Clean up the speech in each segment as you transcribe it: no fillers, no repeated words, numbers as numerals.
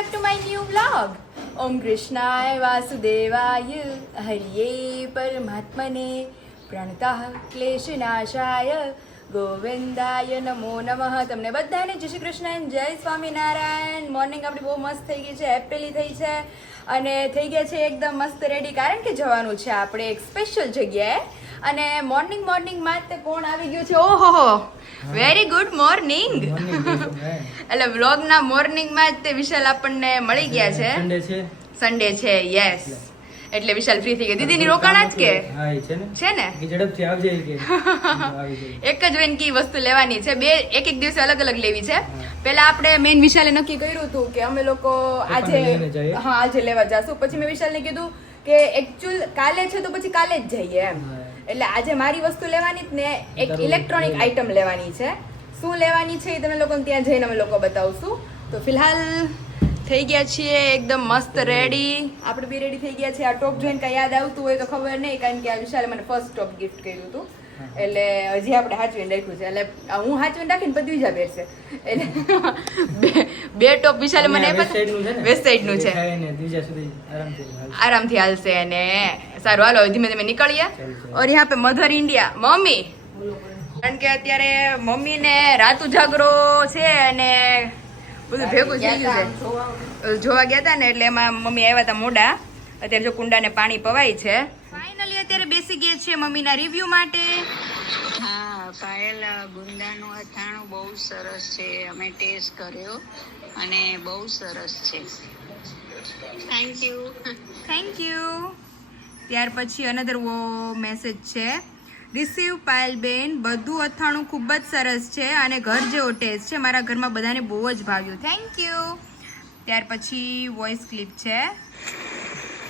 back to my new vlog. Om Krishnaya Vasudevaya Hariye Paramatmane Pranatah Kleshanashaya ગોવિંદાય નમો નમઃ. તમને બધાને જય શ્રી કૃષ્ણ, જય સ્વામિનારાયણ. મોર્નિંગ આપણી બહુ મસ્ત થઈ ગઈ છે, હેપીલી થઈ છે અને થઈ ગયા છે એકદમ મસ્ત રેડી, કારણ કે જવાનું છે આપણે એક સ્પેશિયલ જગ્યાએ. અને મોર્નિંગમાં તે કોણ આવી ગયું છે? ઓહો, વેરી ગુડ મોર્નિંગ. એટલે વ્લોગના મોર્નિંગમાં જ તે વિશાલ આપણને મળી ગયા છે. સન્ડે છે, યસ. એટલે વિશાલ ફ્રી થઈ ગયા. દીદીની રોકાણા જ કે છે ને ઝડપથી આવજે કે એક જ વેન કી વસ્તુ લેવાની છે, બે એક દિવસે અલગ અલગ લેવી છે. પેલા આપણે મેઇન વિશાલે નક્કી કર્યું હતું કે અમે લોકો આજે લેવા જાશું. પછી મેં વિશાલને કીધું કે એકચ્યુઅલ કાલે છે તો પછી કાલે જ જઈએ એમ. એટલે આજે મારી વસ્તુ લેવાની જ ને એક ઇલેક્ટ્રોનિક આઈટમ લેવાની છે. શું લેવાની છે એ તમે લોકોને ત્યાં જઈને અમે લોકો બતાવશું. તો ફિલહાલ થઈ ગયા છીએ એકદમ મસ્ત રેડી. આપણે બી રેડી થઈ ગયા છે. આ ટોપ જોઈને કઈ યાદ આવતું હોય તો ખબર નહીં, કારણ કે આ વિશાલે મને ફર્સ્ટ ટોપ ગિફ્ટ કર્યું હતું. એટલે હજી આપણે હાચવીને રાખ્યું છે. એટલે હું હાચવીને રાખીને બધી બીજા પહેરશે. એટલે બે ટોપ વિશાલે મને વેસ્ટ સાઈડ નું છે, આરામથી હાલશે. અને સારું, હાલો ધીમે ધીમે નીકળીએ. ઓર યહાં પે મધર ઇન્ડિયા મમ્મી, કારણ કે અત્યારે મમ્મી ને રાત ઉજાગરો છે અને બધું ભેગું થઈ ગયું છે. જોવા ગયા હતા ને એટલે એમાં મમ્મી આવ્યા હતા મોડા. અત્યારે જો કુંડાને પાણી પવાય છે. ફાઇનલી અત્યારે બેસી ગયા છીએ મમ્મીના રિવ્યુ માટે. હા પાયલ, ગુંદાનું અથાણું બહુ સરસ છે, અમે ટેસ્ટ કર્યો અને બહુ સરસ છે. Thank you. ત્યાર પછી અનધર મેસેજ છે, રિસીવ પાયલબેન, બધું અથાણું ખૂબ જ સરસ છે અને ઘર જેવો ટેસ્ટ છે. મારા ઘરમાં બધાને બહુ જ ભાવ્યું. Thank you. ત્યાર પછી વોઇસ ક્લિપ છે,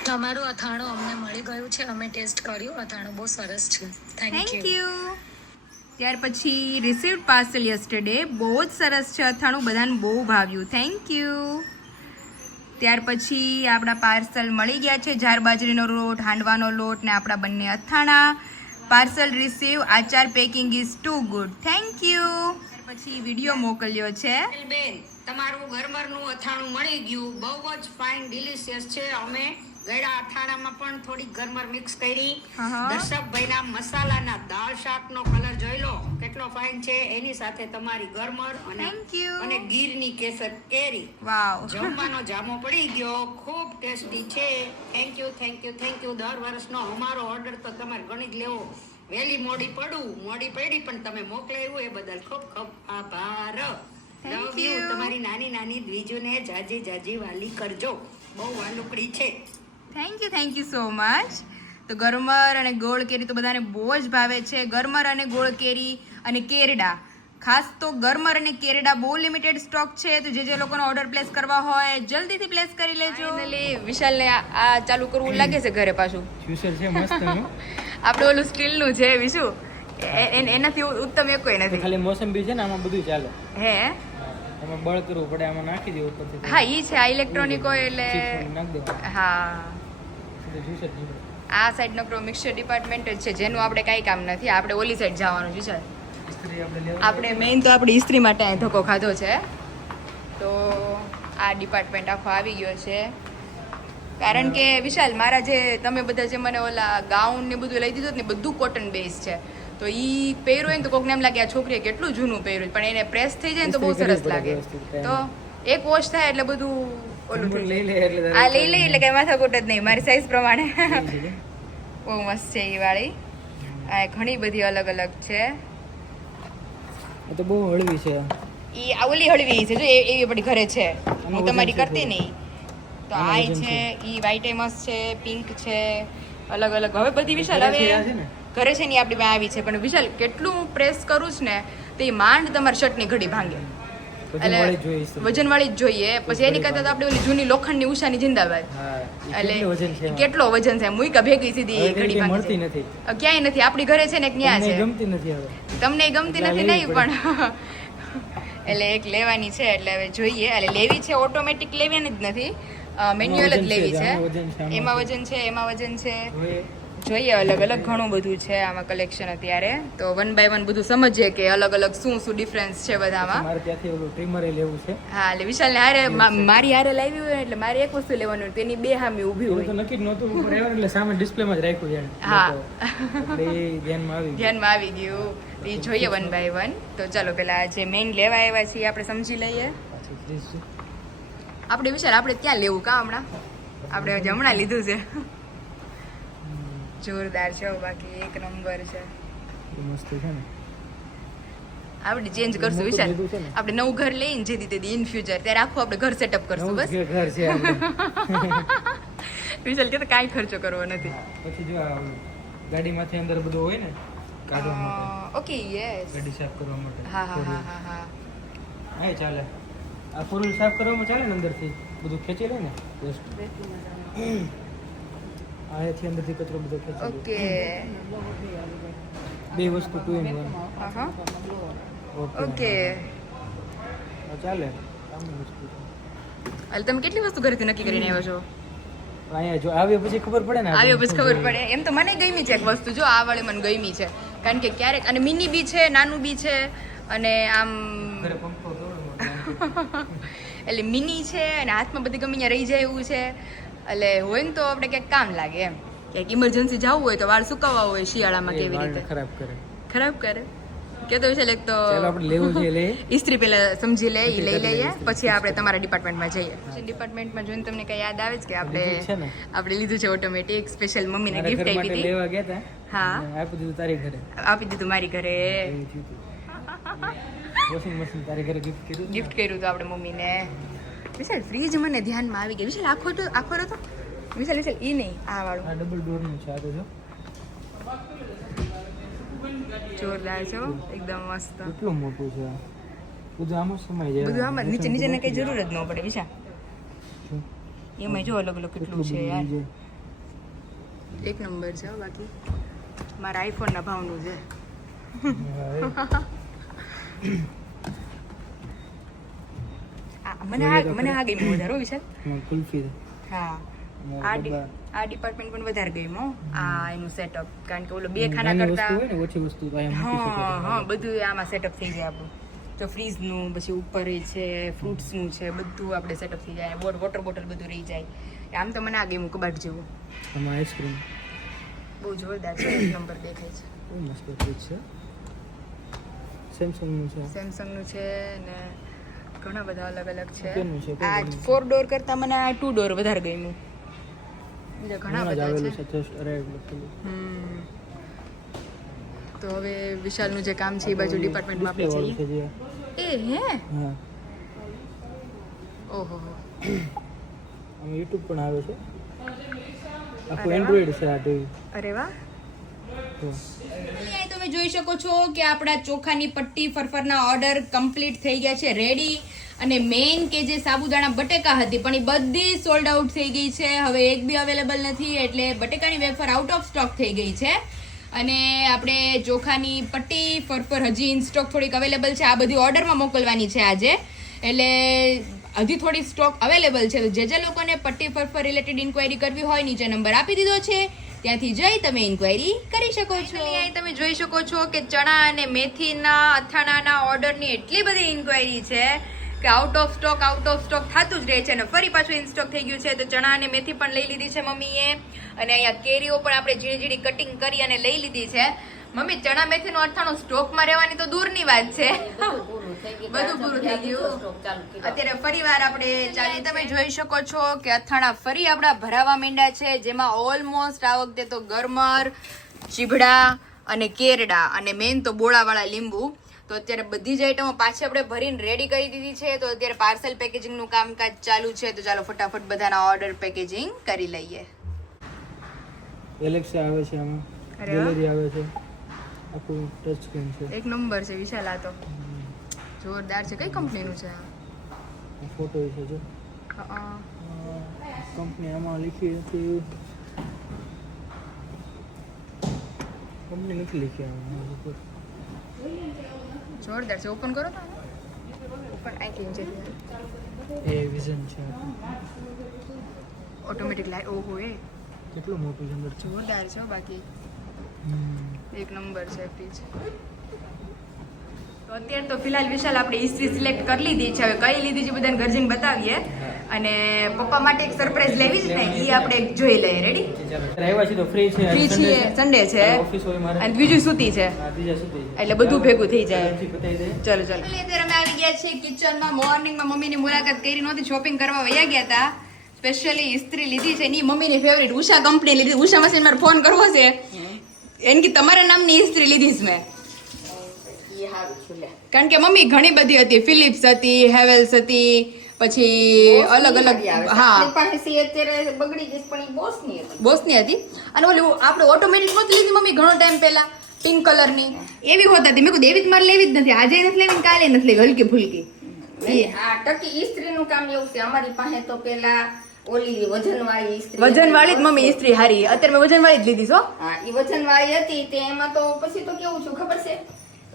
તમારું અથાણું અમને મળી ગયું છે, અમે ટેસ્ટ કર્યું, અથાણું બહુ સરસ છે. Thank you. ત્યાર પછી રિસીવ્ડ પાર્સલ યસ્ટરડે, બહુ જ સરસ છે અથાણું, બધાને બહુ ભાવ્યું. Thank you. ત્યાર પછી આપણા પાર્સલ મળી ગયા છે, જાર બાજરીનો લોટ, હાંડવાનો લોટ ને આપણા બંને અથાણા. Parcel receive, achar packing is too good. Thank you. પછી વિડીયો મોકલ્યો છે, બેન તમારું ગરમરનું અથાણું મળી ગયું, બહુ જ ફાઇન ડિલિશિયસ છે. અમે ગળા અથાણામાં પણ થોડી ગરમર મિક્સ કરી. દર્શકભાઈના મસાલાના દાળ શાકનો કલર જોઈ લો કેટલો ફાઇન છે. એની સાથે તમારી ગરમર અને ગીરની કેસર કેરી. વાવ, જમવાનો જામો પડી ગયો, ખૂબ ટેસ્ટી છે. Thank you. દર વર્ષનો અમારો ઓર્ડર તો તમારે ગણી જ લેવો. વહેલી મોડી પડી પણ તમે મોકલાયું એ બદલ ખૂબ આભાર. Love you. તમારી નાની દ્વિજોને જાજી વાલી કરજો, બહુ વાલુકડી છે. Thank you so much. તો ગરમર અને ગોળ કેરી તો બધાને બહુ જ ભાવે છે. ગરમર અને ગોળ કેરી અને કેરડા, ખાસ તો ગરમર અને કેરડા બહુ લિમિટેડ સ્ટોક છે. તો જે લોકોનો ઓર્ડર પ્લેસ કરવા હોય જલ્દીથી પ્લેસ કરી લેજો. વિશાલને આ ચાલુ કરવું લાગે છે ઘરે પાછું. આપણે ઓલું સ્ટીલનું છે વિશુ, એનાથી ઉત્તમ એક કોઈ નથી. ખાલી મોસંબી છે ને આમાં બધું ચાલે. હે આમાં બળ કરવું પડે, આમાં નાખી દેવું પડે. હા ઈ છે, આ ઇલેક્ટ્રોનિક હોય એટલે. હા, આ સાઈડ નો મિક્સર ડિપાર્ટમેન્ટ જ છે, જેનું આપણે કાંઈ કામ નથી. આપણે ઓલી સાઈડ જવાનું છે. આપણે મેઇન તો આપણી ઇસ્ત્રી માટે અહીં ધક્કો ખાધો છે. તો આ ડિપાર્ટમેન્ટ આખો આવી ગયો છે, કારણ કે વિશાલ મારા જે તમે બધા જે મને ઓલા ગાઉન ને બધું લઈ દીધું ને બધું કોટન બેઝ છે. તો ઈ પહેર્યું હોય ને તો કોકને એમ લાગે આ છોકરીએ કેટલું જૂનું પહેર્યું, પણ એને પ્રેસ થઈ જાય ને તો બહુ સરસ લાગે. તો એક વોશ થાય એટલે બધું ઓલું લઈ લે એટલે કઈ માથાકૂટ જ નહીં, મારી સાઈઝ પ્રમાણે. બહુ મસ્ત છે એ વાળી. આ ઘણી બધી અલગ અલગ છે. તો બહુ હળવી છે. ઈ આ ઓલી હળવી છે, જો એવી આપણી ઘરે છે, હું તમારી કરતી નહીં. તો આ છે, ઈ વ્હાઈટ મસ્ત છે, પિંક છે, અલગ અલગ. હવે બધી વિશાલ હવે ઘરે છે ને આપણી પાસે આવી છે, પણ વિશાલ કેટલું હું પ્રેસ કરું છું ને તો એ માંડ તમારી શર્ટની ઘડી ભાંગે. એટલે વજનવાળી જ જોઈએ. પછી એની કરતા તો આપણે ઓલી જૂની લોખંડની ઉષાની જિંદાબાદ. એટલે કેટલો વજન છે, મુઈકા ભેગી સીધી ઘડી ભાંગી નથી. ક્યાંય નથી, આપણી ઘરે છે ને ક્યાં છે. ગમતી નથી હવે. તમને ગમતી નથી નહીં, પણ એટલે એક લેવાની છે. એટલે હવે જોઈએ. એટલે લેવી છે, ઓટોમેટિક લેવાની જ નથી, મેન્યુઅલ જ લેવી છે. એમાં વજન છે, જોઈએ અલગ અલગ ઘણું બધું છે આમાં કલેક્શન અત્યારે. તો 1 બાય 1 બધું સમજીએ કે અલગ અલગ શું શું ડિફરન્સ છે બધામાં. મારે ત્યાંથી ઓલું ટ્રીમર લેવું છે. હા એટલે વિશાલને હારે મારી હારે લાવી હોય એટલે મારે એક વસ્તુ લેવાનું હોય તેની બે હામી ઊભી એવું તો હોય. નક્કી જ નહોતું ઉપર આવ્યા એટલે સામે ડિસ્પ્લેમાં જ રાખ્યું જાણે. હા. એટલે એ ધ્યાનમાં આવી ગયું. ધ્યાનમાં આવી ગયું. એ જોઈએ 1 બાય 1. તો ચાલો પેલા જે મેઇન લેવા આવ્યા છીએ આપણે સમજી લઈએ. પાછી ફ્રીજ છે. આપણે વિચાર આપણે ત્યાં લેવું કા હમણાં આપણે હજી હમણાં લીધું છે. જોરદાર છે હો, બાકી એક નંબર છે. એ મસ્ત છે ને. આપણે ચેન્જ કરશું મોટું વિશાલ. લીધું છે ને. આપણે નવું ઘર લઈને જે દીધી ઇન ફ્યુચર ત્યારે આખું આપણે ઘર સેટઅપ કરશું નવું બસ. જ ઘર છે આપણે. વિશાલ કે કાંઈ ખર્ચો કરવો નથી. પછી જો આ ગાડીમાંથી અંદર બધું હોય ને કાઢવા માટે, ઓકે યસ. ગાડી સાફ કરવા માટે. હા હા હા હા હા. હા એ ચાલે. આ ફોર વ્હીલ સાફ કરવામાં ચાલે ને અંદરથી બધું ખેંચી લે ને જસ્ટ. આથી અંદરથી કચરો બધો ખેંચી લે. ઓકે. બે વસ્તુ 2 in 1. હા હા. Okay okay. હા, ચાલે. કામની વસ્તુ છે. હાલ તમે કેટલી વસ્તુ ઘરેથી નક્કી કરીને આવ્યો છો? અહીંયા જો આવ્યો પછી ખબર પડે ને આવ્યો પછી ખબર પડે. એમ તો મને ગમી છે એક વસ્તુ, જો આ વાળી મને ગમી છે કારણ કે ક્યારેક અને મિની બી છે, નાનું બી છે અને આમ ઘરે પંખો દોડો એટલે મિની છે અને હાથમાં બધી ગમી રહી જાય એવું છે. એટલે હોય ને તો આપણે ક્યાંક કામ લાગે એમ. ક્યાંક ઇમરજન્સી જવું હોય તો વાળ સુકાવવા હોય શિયાળામાં કેવી રીતે ખરાબ કરે. ખરાબ કરે કે તો વિશે એક તો ચાલો આપણે લેવું છે લે. ઇસ્ત્રી પહેલા સમજી લે, ઈ લઈ પછી લઈએ ઇસ્ત્રી. પછી આપણે તમારા ડિપાર્ટમેન્ટમાં જઈએ. ડિપાર્ટમેન્ટમાં જોઈને તમને કઈ યાદ આવે છે કે આપણે લીધું છે ને. આપણે લીધું છે ઓટોમેટિક સ્પેશિયલ મમ્મીને મારા ગિફ્ટ ઘર આપી માટે હતી. લેવા ગયા હતા. હા. અને આપી દીધું તારી ઘરે. આપી દીધું મારી ઘરે. એવું થયું હતું. વોશિંગ મશીન તારી ઘરે ગિફ્ટ કર્યું હતું. ગિફ્ટ કર્યું હતું આપણે મમ્મીને. વિશાલ ફ્રીજ મને ધ્યાનમાં આવી ગઈ. વિશાલ આખો તો વિશાલ ઈ નહીં આ વાળું આ ડબલ ડોરનું છે આ તો જો. જોરદાર છે હો, એકદમ મસ્ત. કેટલું મોટું છે આ. બધું આમાં સમાઈ જાય. બધું આમાં નીચે નીચે કઈ જરૂર જ ન પડે વિશાલ. જો. એમાં જો અલગ અલગ કેટલું છે યાર. એક નંબર છે હો. બાકી મારા આઈફોન ના ભાવનું છે. મને આ ગમ્યું વધારે હો વિશાલ. કુલ્ફી. હા અને આ ડબ્બા. આ ડિપાર્ટમેન્ટ પણ વધારે ગમ્યું હો. આ એનું સેટઅપ કારણ કે ઓલો બે ખાના નાની કરતા વસ્તુ હોય ને ઓછી વસ્તુ તો અહીંયા મૂકી શકો હા તમે. હા બધું આમાં સેટઅપ થઈ જાય આપણું. તો ફ્રીજનું પછી ઉપર એ છે, ફ્રૂટ્સનું છે, બધું આપણે સેટઅપ થઈ જાય. વોટર બોટલ બધું રહી જાય. આમ તો મને આ ગમ્યું કબાટ જેવું. આમાં આઈસ્ક્રીમ બહુ જોરદાર છે. એક નંબર દેખાય છે. બહુ મસ્ત ફ્રીજ છે. સેમસંગનું છે. સેમસંગનું છે ને ઘણા બધા અલગ અલગ છે. કેનું છે? કઈ આ ગમ્યું? 4 ડોર કરતા મને આ 2 ડોર વધારે ગમ્યું. બીજા ઘણા હમણાં જ બધા આવેલું છે. છે જસ્ટ અરાઇવ લખેલું. તો હવે વિશાલનું જે કામ છે એ બાજુ ડિપાર્ટમેન્ટમાં આપણે Display વાળું જઈએ. છે જે. એ હે હા. ઓહો હો. આમાં YouTube પણ આવે છે. આખું અરે વાહ. એન્ડ્રોઈડ છે આ ટીવી. અરે વાહ. જો. અહીંયા તમે જોઈ શકો છો કે આપણા ચોખાની પટ્ટી ફરફરના ઓર્ડર કમ્પ્લીટ થઈ ગયા છે, રેડી. અને મેઇન કે જે સાબુદાણા બટેકા હતી પણ એ બધી સોલ્ડ આઉટ થઈ ગઈ છે. હવે એક બી અવેલેબલ નથી એટલે બટેકાની વેફર આઉટ ઓફ સ્ટોક થઈ ગઈ છે. અને આપણે ચોખાની પટ્ટી ફરફર હજી ઇન સ્ટોક થોડીક અવેલેબલ છે. આ બધી ઓર્ડરમાં મોકલવાની છે આજે, એટલે હજી થોડી સ્ટોક અવેલેબલ છે. તો જે લોકોને પટ્ટી ફરફર રિલેટેડ ઇન્ક્વાયરી કરવી હોય નીચે નંબર આપી દીધો છે, ત્યાંથી જઈ તમે ઇન્ક્વાયરી કરી શકો છો. અહીં તમે જોઈ શકો છો કે ચણા અને મેથીના અથાણાના ઓર્ડરની એટલી બધી ઇન્ક્વાયરી છે કે આઉટ ઓફ સ્ટોક થતું જ રહે છે. અને ફરી પાછું ઇન સ્ટોક થઈ ગયું છે. તો ચણા અને મેથી પણ લઈ લીધી છે મમ્મીએ. અને અહીંયા કેરીઓ પણ આપણે ઝીણી ઝીણી કટિંગ કરી અને લઈ લીધી છે. મમ્મી ચણા મેથીનું અથાણું સ્ટોકમાં રહેવાની તો દૂરની વાત છે, બધું પૂરું થઈ ગયું. અત્યારે ફરી વાર આપણે ચાલી તમે જોઈ શકો છો કે અથાણા ફરી આપણા ભરાવા માંડ્યા છે, જેમાં ઓલમોસ્ટ આ વખતે તો ગરમર, ચીભડા અને કેરડા અને મેન તો બોળાવાળા લીંબુ. તો અત્યારે બધી જ આઈટમો પાછી આપણે ભરીને રેડી કરી દીધી છે. તો અત્યારે પાર્સલ પેકેજિંગનું કામકાજ ચાલુ છે. તો ચાલો ફટાફટ બધાના ઓર્ડર પેકેજિંગ કરી લઈએ. એલેક્સા આવે છે આમાં. અરે વાહ. ગેલેરી આવે છે. આખું ટચ સ્ક્રીન છે. એક નંબર છે વિશાલ. આ તો જોરદાર છે. કઈ કંપનીનું છે આ? ફોટો છે જો. કંપની આમાં લીખી નથી. કંપની નથી લીખી આમાં ઉપર. જોરદાર છે. ઓપન કરો તો ઓપન આઈ છે. એ વિઝન છે. Automatic light. ઓહો એ કેટલું મોટું છે અંદર. જોરદાર છે હો બાકી એક નંબર છે ફ્રીજ. તો અત્યારે તો ફિલહાલ વિશાલ આપણે ઇસ્ત્રી સિલેક્ટ કરી લીધી છે. હવે કઈ લીધી છે બધાને ઘર જઈને બતાવીએ. અને પપ્પા માટે એક સરપ્રાઈઝ લેવી છે ને એ આપણે જોઈ લઈએ. રેડી? આવ્યા છે તો ફ્રી છે. ફ્રી છે, સન્ડે છે ઓફિસ હોય મારે. અને બીજું સૂતી છે ત્રીજા સુધી એટલે બધું ભેગું થઈ જાય. બતાવી દે. ચલો અત્યારે અમે આવી ગયા છીએ કિચનમાં. મોર્નિંગમાં મમ્મીની મુલાકાત કરી નહોતી, શોપિંગ કરવા વયા ગયા હતા. સ્પેશિયલી ઇસ્ત્રી લીધી છે એની મમ્મીની ફેવરિટ ઉષા કંપની લીધી. ઉષા મશીન મારે ફોન કરવો છે એન કે તમારા નામની ઇસ્ત્રી લીધી છે મેં. કારણ કે મમ્મી ઘણી બધી હતી, ફિલિપ્સ હતી, હેવેલ્સ હતી, પછી અલગ અલગ. હા અત્યારે બગડી જઈશ પણ એ બોસની હતી. અને ઓલી આપણે ઓટોમેટિક નહોતી લીધી મમ્મી ઘણો ટાઈમ પહેલા, પિંક કલરની એવી હોતી હતી. મેં કીધું એવી જ મારે લેવી જ નથી, આજે નથી લેવી કાલે નથી લેવી, હલકી ફુલકી. આ ટકી ઇસ્ત્રી નું કામ એવું છે. અમારી પાસે તો પેલા ઓલી વજનવાળી ઇસ્ત્રી, વજનવાળી જ મમ્મી ઇસ્ત્રી હારી. અત્યારે મેં વજનવાળી જ લીધી છો. હા ઈ વજનવાળી હતી તે એમાં તો પછી તો કેવું છું ખબર છે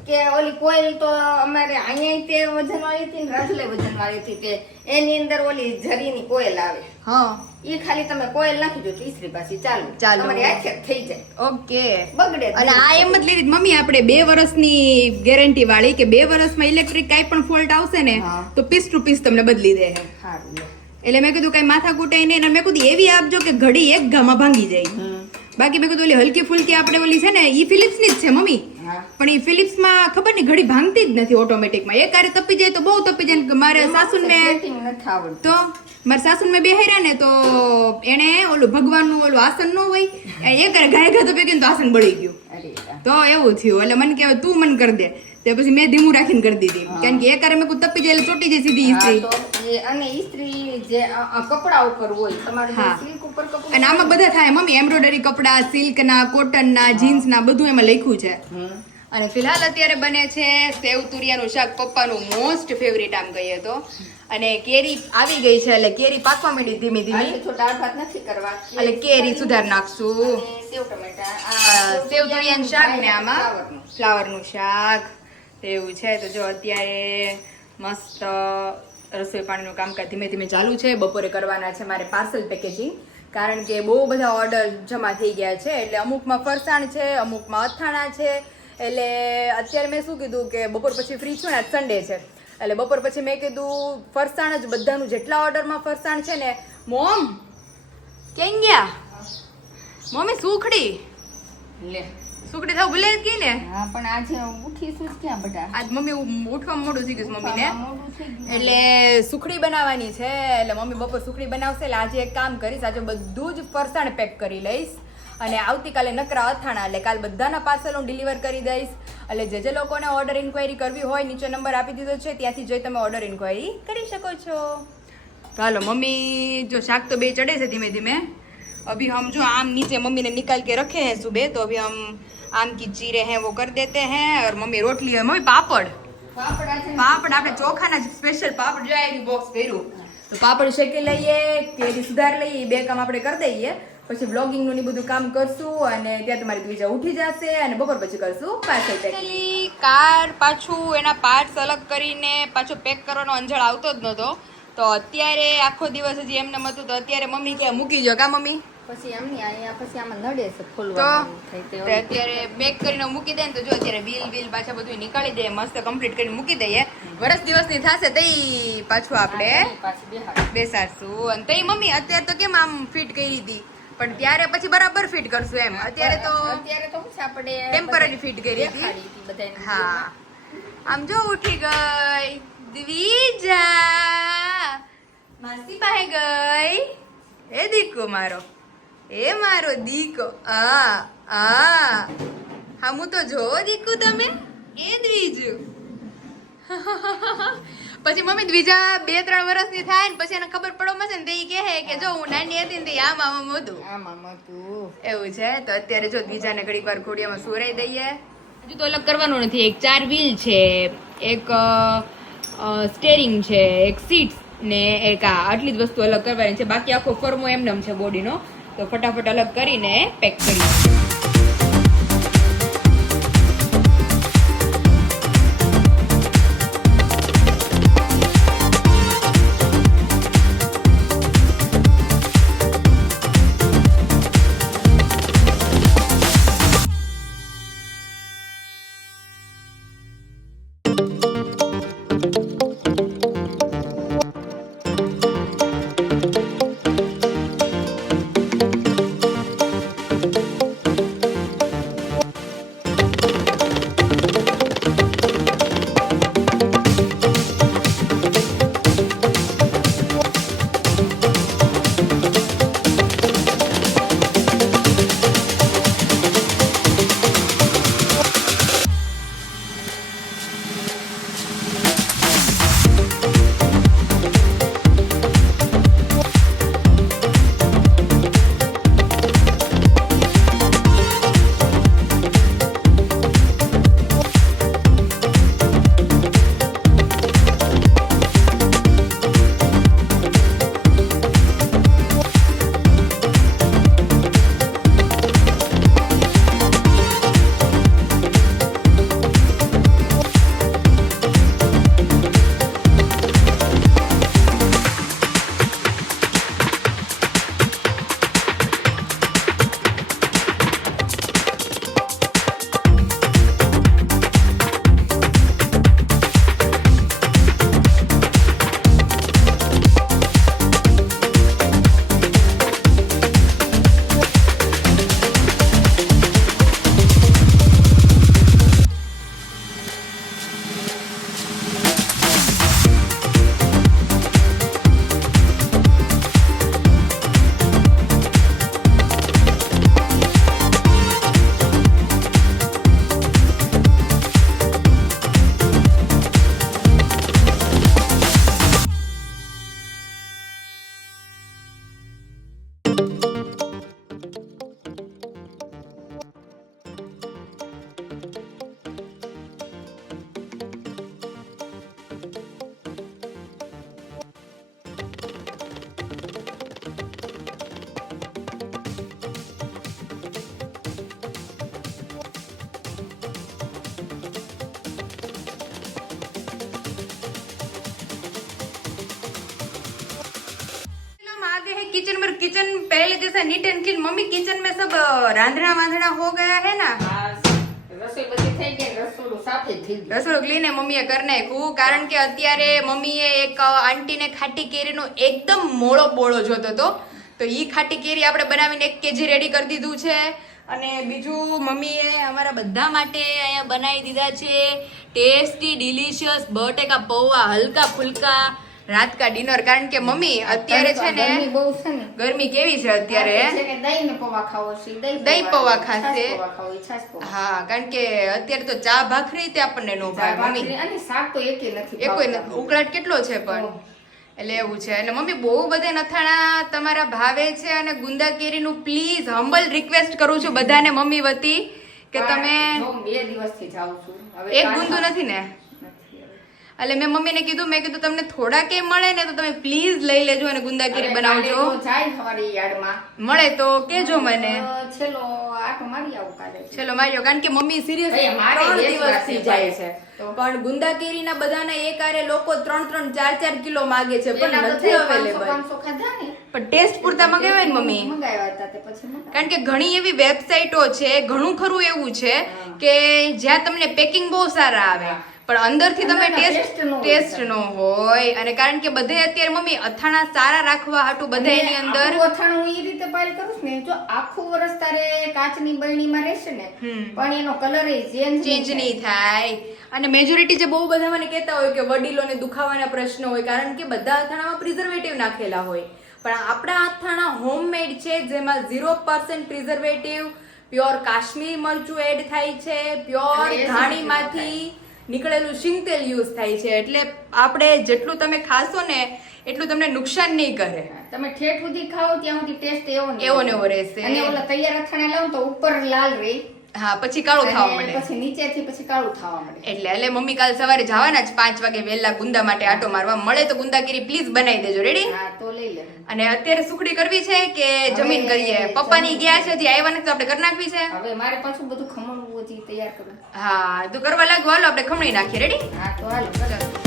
કે ઓલી કોઈલ તો અમારે અહીંયા તે વજનવાળી હતી ને રાજુલે વજનવાળી હતી તે એની અંદર ઓલી જરીની કોઈલ આવે. હા ઈ ખાલી તમે કોઈલ નાખી દો ઇસ્ત્રી પાછી ચાલુ તમારી આખે થઈ જાય. ઓકે. બગડે અને આ એમ જ લીધી મમ્મી આપણે 2 વર્ષની ગેરંટી વાળી કે 2 વર્ષમાં ઇલેક્ટ્રિક કાંઈ પણ ફોલ્ટ આવશે ને તો પીસ ટુ પીસ તમને બદલી દે. સારું લે. એટલે મેં કીધું કઈ માથા કૂટાઈ નહીં. અને મેં કીધું એવી આપજો કે ઘડી એક ગામાં ભાંગી જાય. બાકી મેં કીધું ઓલી હલકી ફુલકી આપણે ઓલી છે ને ઈ ફિલિપ્સ ની જ છે મમ્મી, પણ ઈ ફિલિપ્સ માં ખબર નહીં ઘડી ભાંગતી જ નથી ઓટોમેટિકમાં. એક હારે તપી જાય તો બહુ તપી જાય. મારે સાસુન મેં તો મારા સાસુન મેં બેહેર્યા ને તો એને ઓલું ભગવાનનું ઓલું આસન ન હોય એક હારે ગાય ઘા તપી ગયું તો આસન બળી ગયું. તો એવું થયું. એટલે મને કહેવાય તું મને કરી દે. તે પછી મેં ધીમું રાખીને કરી દીધી. કારણ કે એક હારે મેં તપી જાય એટલે ચોટી જાય સીધી ઇસ્ત્રી. અને ઇસ્ત્રી જે કપડા ઉપર હોય તમારે સિલ્ક ઉપર કપડા. અને આમાં બધા થાય મમ્મી, એમ્બ્રોઇડરી કપડા, સિલ્ક ના, કોટન ના, જીન્સ ના બધું એમાં લખ્યું છે. અને ફિલહાલ અત્યારે બને છે સેવ તુરિયાનું શાક, પપ્પાનું મોસ્ટ ફેવરિટ આમ કહીએ તો. અને કેરી આવી ગઈ છે એટલે કેરી પાકવા માંડી ધીમે ધીમે. તો દાળ ભાત નથી કરવા એટલે કેરી સુધાર નાખશું. સેવ ટમેટા સેવ તુરિયાનું શાક ને આમાં ફ્લાવરનું શાક એવું છે. તો જો અત્યારે મસ્ત રસોઈ પાણીનું કામકાજ ધીમે ધીમે ચાલુ છે. બપોરે કરવાના છે મારે પાર્સલ પેકેજિંગ, કારણ કે બહુ બધા ઓર્ડર જમા થઈ ગયા છે. એટલે અમુકમાં ફરસાણ છે, અમુકમાં અથાણા છે. એટલે અત્યારે મેં શું કીધું કે બપોર પછી ફ્રી છું ને, આજ સન્ડે છે એટલે બપોર પછી મેં કીધું ફરસાણ જ બધાનું જેટલા ઓર્ડરમાં ફરસાણ છે ને. મોમ કેમ ગયા મમ્મી? સુખડી લે સુખડી થાવ ભૂલે જ ગઈ ને. હા પણ આજે ઉઠીશું જ ક્યાં બધા? આજ મમ્મી ઉઠવામાં મોડું થઈ ગયું મમ્મી ને, મોડું થઈ ગયું. એટલે સુખડી બનાવવાની છે. એટલે મમ્મી બપોર સુખડી બનાવશે. એટલે આજે એક કામ કરીશ, આજે બધું જ ફરસાણ પેક કરી લઈશ અને આવતીકાલે નકરા અથાણા. એટલે કાલ બધાના પાર્સલ હું ડિલિવર કરી દઈશ. એટલે જે લોકોને ઓર્ડર ઇન્ક્વાયરી કરવી હોય નીચે નંબર આપી દીધો છે, ત્યાંથી જઈ તમે ઓર્ડર ઇન્ક્વાયરી કરી શકો છો. ચાલો મમ્મી જો શાક તો બે ચડે છે ધીમે ધીમે. अभी हम जो आम नीचे मम्मी ने निकाल के रखे हैं सुबह, तो अभी हम आम की चीरे हैं वो कर देते हैं. और मम्मी रोटली है, मम्मी पापड़ આપણે ચોખાના સ્પેશિયલ પાપડ જો આવી બોક્સ કર્યું તો પાપડ શેકી લઈએ, કેરી સુધાર લઈએ, બે કામ આપણે કરી દઈએ. પછી વ્લોગિંગ નું બધું કામ કરશું અને ત્યાં તમારી દ્વિજા ઉઠી જશે અને બપોર પછી કરશું પાર્સલ પેકિંગ. કાર પાછું એના પાર્ટ્સ અલગ કરીને પાછો પેક કરવાનો અંજળ આવતો જ નતો. તો અત્યારે આખો દિવસ હજી એમને હતું તો અત્યારે મમ્મી કે મૂકી જો કા મમ્મી પછી એમની અહીંયા પછી આમાં નડે છે તો ખોલવાનું થાય તે અત્યારે પેક કરીને મૂકી દે ને તો જો અત્યારે બિલ પાછા બધું નીકાળી દે, મસ્ત કમ્પ્લીટ કરીને મૂકી દઈએ. વર્ષ દિવસની થશે તઈ પાછું આપણે પાછી બેહાડ બેસાડશું. અને તઈ મમ્મી અત્યારે તો કેમ આમ ફિટ કરી હતી પણ ત્યારે પછી બરાબર ફિટ કરશું એમ. અત્યારે તો શું છે આપણે ટેમ્પરરી ફિટ કરી હતી બધાને. હા આમ જો ઉઠી ગઈ દ્વિજા, માસી પાસે ગઈ. એ દીકો મારો, એ મારો દીકો. હા હું તો જો દીકુ તમે એ દ્વિજુ. પછી મમ્મી દ્વિજા 2-3 વર્ષની થાય ને પછી એને ખબર પડવા છે ને તે કહે કે જો હું નાની હતી ને આમ આમ હતું એવું છે. તો અત્યારે જો દ્વિજાને ઘડીક વાર ઘોડિયામાં સુરાઈ દઈએ. હજુ તો અલગ કરવાનું નથી. એક 4 વ્હીલ છે, એક સ્ટેરિંગ છે, એક સીટ્સ ને એક આટલી જ વસ્તુ અલગ કરવાની છે. બાકી આખો ફોર્મો એમનેમ છે બોડીનો. તો ફટાફટ અલગ કરીને પેક કરીએ. किचन पहले जैसा neat and clean. Mummy kitchen में सब रांधना वांधना हो गया है ना? રસોઈ બધી થઈ ગઈ, રસોડું સાફ થઈ ગયું. રસોડું ક્લીન મમ્મીએ કરી નાખ્યું, કારણ કે અત્યારે મમ્મીએ એક આંટીને ખાટી કેરીનો એકદમ મોળો બોળો જોતો હતો, તો ઈ ખાટી કેરી આપણે બનાવીને 1 kg રેડી કરી દીધું છે. અને બીજું મમ્મીએ અમારા બધા માટે અહીંયા બનાવી દીધા છે ટેસ્ટી ડિલિશિયસ બટેકા પૌવા, હલકા ફુલકા રાત કા ડિનર. કારણ કે મમ્મી અત્યારે છે ને ગરમી બહુ છે ને, ગરમી કેવી છે અત્યારે, છે કે દહીં ને પૌવા ખાવો છે, દહીં પૌવા ખાશે. છાશ પૌવા ખાવો છે, છાશ પૌવા. હા, કારણ કે અત્યારે તો ચા ભાખરી તે આપણને નો ભાવે મમ્મી, ભાખરી અને શાક તો એકેય નથી એ કોઈ ભાવતા. ઉકળાટ કેટલો છે પણ, એટલે એવું છે. અને મમ્મી બહુ બધા નથાણા તમારા ભાવે છે, અને ગુંદા કેરીનું પ્લીઝ હમ્બલ રિક્વેસ્ટ કરું છું બધાને મમ્મી વતી કે તમે જો 2 દિવસથી જાઉં છું, હવે એક કાલ ગુંદુ નથી ને, નથી હવે. એટલે મેં મમ્મીને કીધું, મેં કીધું તમને થોડા કે મળે ને તો તમે પ્લીઝ લઈ લેજો અને ગુંદા કેરી હવે બનાવજો. કાલે તો જાય સવારે યાર્ડમાં. મળે તો કેજો મને. છેલ્લો આટો મારી આવું કાલે. ચલો માર્યો, કારણ કે મમ્મી સિરિયસ ભાઈ, મારે 3 બે દિવસથી દિવસથી જાય જાય છે, તો. પણ ગુંદા કેરીના બધાના એક આરે લોકો 3-3, 4-4 કિલો માગે છે, પેલા પણ તો નથી 500 અવેલેબલ. 500 ખાધા ને, પણ ટેસ્ટ પૂરતા મગાવ્યા ને મમ્મી, મંગાવ્યા હતા તે પછી મંગાવ્યા. કારણ કે ઘણી એવી વેબસાઇટો છે, ઘણું ખરું એવું છે કે જ્યાં તમને પેકિંગ બહુ સારા આવે, પણ અંદરથી તમે અંદરના ટેસ્ટ taste નો ટેસ્ટ નો હોય. અને કારણ કે બધે અત્યારે મમ્મી અથાણા સારા રાખવા હાટું બધા એની અંદર આખું અથાણું હું એ રીતે પાલ કરું છું ને, જો આખું વર્ષ તારે કાચની બરણીમાં રહેશે ને, પણ એનો કલર ચેન્જ નહીં થાય. અને મેજોરિટી જે બહુ બધા મને કહેતા હોય કે વડીલોને દુખાવાના પ્રશ્ન હોય, કારણ કે બધા અથાણામાં પ્રિઝર્વેટિવ નાખેલા હોય, પણ આપણા અથાણા હોમમેડ છે, જેમાં 0% પ્રિઝર્વેટિવ, પ્યોર કાશ્મીરી મરચું એડ થાય છે, પ્યોર અને એ ધાણીમાંથી નીકળેલું શીંગતેલ યુઝ થાય છે, એટલે આપણે જેટલું તમે ખાશો ને એટલું તમને નુકસાન નહીં કરે. તમે ઠેઠ સુધી ખાઓ ત્યાં સુધી ટેસ્ટ એવો ને એવો ને એવો રહેશે. અને ઓલા તૈયાર અથાણા લાવો તો ઉપર લાલ રહે, હા, પછી કાળું થવા અને માંડે. પછી નીચેથી પછી કાળું થવા માંડે. એટલે મમ્મી કાલ સવારે જવાના જ 5 વાગે વહેલા ગુંદા માટે આટો મારવા. મળે તો ગુંદા કેરી પ્લીઝ બનાવી દેજો. રેડી? હા, તો લઈ લે. અને અત્યારે સુખડી કરવી છે કે જમીન કરીએ? પપ્પાની ગયા છે, હજી આવ્યા નથી, તો આપણે કરી નાખવી છે. હવે મારે પાછું બધું ખમણવું હજી તૈયાર કરવું. હા, તો કરવા લાગો, હાલો આપણે ખમણી નાખીએ. રેડી? હા, તો હાલો.